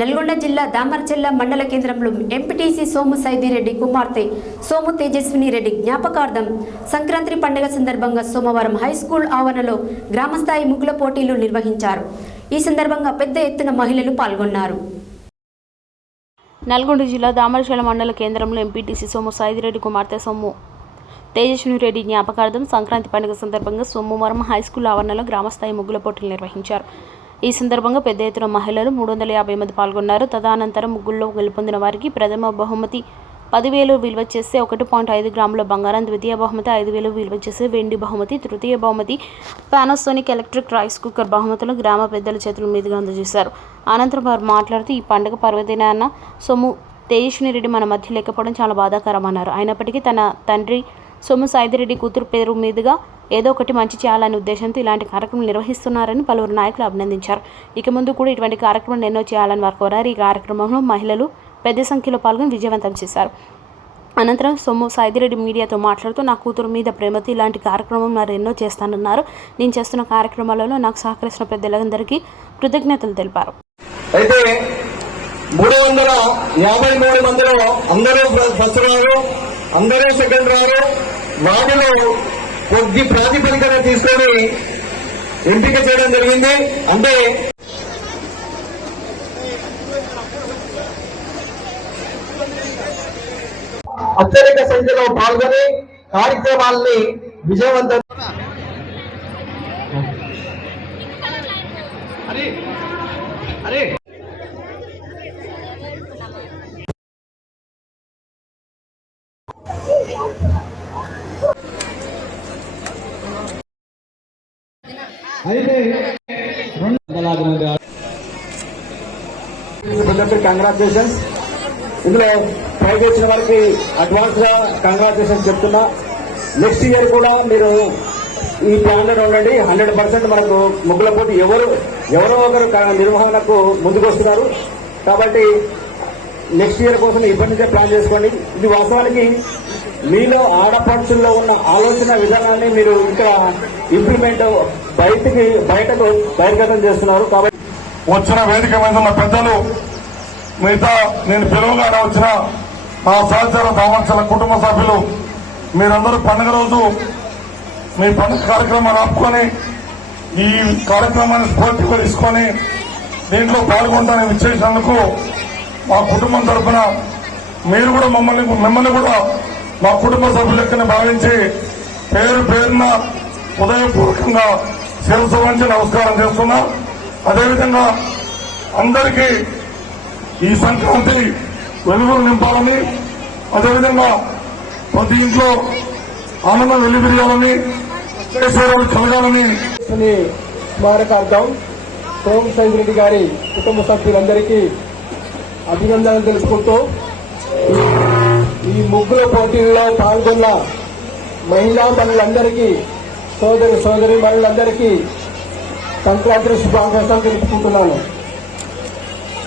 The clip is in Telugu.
నల్గొండ జిల్లా దామరచెల్ల మండల కేంద్రంలో ఎంపీటీసీ సోము సైదిరెడ్డి కుమార్తె సోము తేజస్విని రెడ్డి జ్ఞాపకార్థం సంక్రాంతి పండుగ సందర్భంగా సోమవారం హైస్కూల్ ఆవరణలో గ్రామస్థాయి ముగ్గుల పోటీలు నిర్వహించారు. ఈ సందర్భంగా పెద్ద ఎత్తున మహిళలు పాల్గొన్నారు. నల్గొండ జిల్లా దామరచెల్ల మండల కేంద్రంలో ఎంపీటీసీ సోము సైదిరెడ్డి కుమార్తె సోము తేజస్విని రెడ్డి జ్ఞాపకార్థం సంక్రాంతి పండుగ సందర్భంగా సోమవారం హైస్కూల్ ఆవరణలో గ్రామస్థాయి ముగ్గుల పోటీలు నిర్వహించారు. ఈ సందర్భంగా పెద్ద ఎత్తున మహిళలు 350 మంది పాల్గొన్నారు. తదనంతరం ముగ్గుల్లో గెలుపొందిన వారికి ప్రథమ బహుమతి 10,000 విలువ చేసే 1.5 గ్రాముల బంగారం, ద్వితీయ బహుమతి 5,000 విలువ చేసే వెండి బహుమతి, తృతీయ బహుమతి పానాసోనిక్ ఎలక్ట్రిక్ రైస్ కుక్కర్ బహుమతులు గ్రామ పెద్దల చేతుల మీదుగా అందజేశారు. అనంతరం వారు మాట్లాడుతూ ఈ పండుగ పర్వదినాన సోము తేజస్విని రెడ్డి మన మధ్య లేకపోవడం చాలా బాధాకరమన్నారు. అయినప్పటికీ తన తండ్రి సోము సైదిరెడ్డి కూతురు పేరు మీదుగా ఏదో ఒకటి మంచి చేయాలనే ఉద్దేశంతో ఇలాంటి కార్యక్రమం నిర్వహిస్తున్నారని పలువురు నాయకులు అభినందించారు. ఇక ముందు కూడా ఇటువంటి కార్యక్రమాలు ఎన్నో చేయాలని వారు కోరారు. ఈ కార్యక్రమంలో మహిళలు పెద్ద సంఖ్యలో పాల్గొని విజయవంతం చేశారు. అనంతరం సోము సైదిరెడ్డి మీడియాతో మాట్లాడుతూ నా కూతురు మీద ప్రేమతో ఇలాంటి కార్యక్రమం మరి ఎన్నో చేస్తానన్నారు. నేను చేస్తున్న కార్యక్రమాలలో నాకు సహకరిస్తున్న పెద్దలందరికీ కృతజ్ఞతలు తెలిపారు. అయితే 353 మందిలో అందరూ ఫస్ట్ రారు, అందరూ సెకండ్ రారు. వాటిలో కొద్ది ప్రాతిపదికన తీసుకొని ఎంపిక చేయడం జరిగింది. అంటే అత్యధిక సంఖ్యలో పాల్గొని కార్యక్రమాలని విజయవంతం అయితే కంగ్రాచులేషన్స్. ఇందులో ప్రైజ్ వచ్చిన వారికి అడ్వాన్స్ గా కంగ్రాచులేషన్స్ చెప్తున్నా. నెక్స్ట్ ఇయర్ కూడా మీరు ఈ ప్లాన్ లో ఉండండి. 100% మనకు ముగ్గుల పోటీ ఎవరో ఒకరు నిర్వహణకు ముందుకు వస్తున్నారు. కాబట్టి నెక్స్ట్ ఇయర్ కోసం ఇప్పటి నుంచే ప్లాన్ చేసుకోండి. ఇది వాస్తవానికి మీలో ఆడపడుచుల్లో ఉన్న ఆలోచన విధానాన్ని మీరు ఇక్కడ ఇంప్లిమెంట్ బయటకు బహిర్గతం చేస్తున్నారు. కాబట్టి వచ్చిన వేదిక మీద ఉన్న పెద్దలు, మిగతా నేను పిలువగానే వచ్చిన మా సహచర దామరచెల్ల కుటుంబ సభ్యులు, మీరందరూ పండుగ రోజు మీ పండుగ కార్యక్రమాన్ని ఆపుకొని ఈ కార్యక్రమాన్ని స్ఫూర్తిగా తీసుకొని దీంట్లో పాల్గొంటానని విచ్చేసినందుకు మా కుటుంబం తరఫున మీరు కూడా మిమ్మల్ని కూడా మా కుటుంబ సభ్యులెక్కని భావించి పేరు పేరున ఉదయపూర్వకంగా శిరస్సు వంచి నమస్కారం చేస్తున్నా. అదేవిధంగా అందరికీ ఈ సంక్రాంతి వెలుగులు నింపాలని, అదేవిధంగా ప్రతి ఇంట్లో ఆనందం వెల్లివిరియాలని, కేసీఆర్ కలగాలని స్మారకార్థం సోము సైదిరెడ్డి గారి కుటుంబ సభ్యులందరికీ అభినందనలు తెలుపుకుంటూ ఈ ముగ్గుల పోటీల్లో పాల్గొన్న మహిళా మనులందరికీ, సోదరి మనులందరికీ సంక్రాంతి శుభాకాంక్షలు తెలుపుకుంటున్నాను.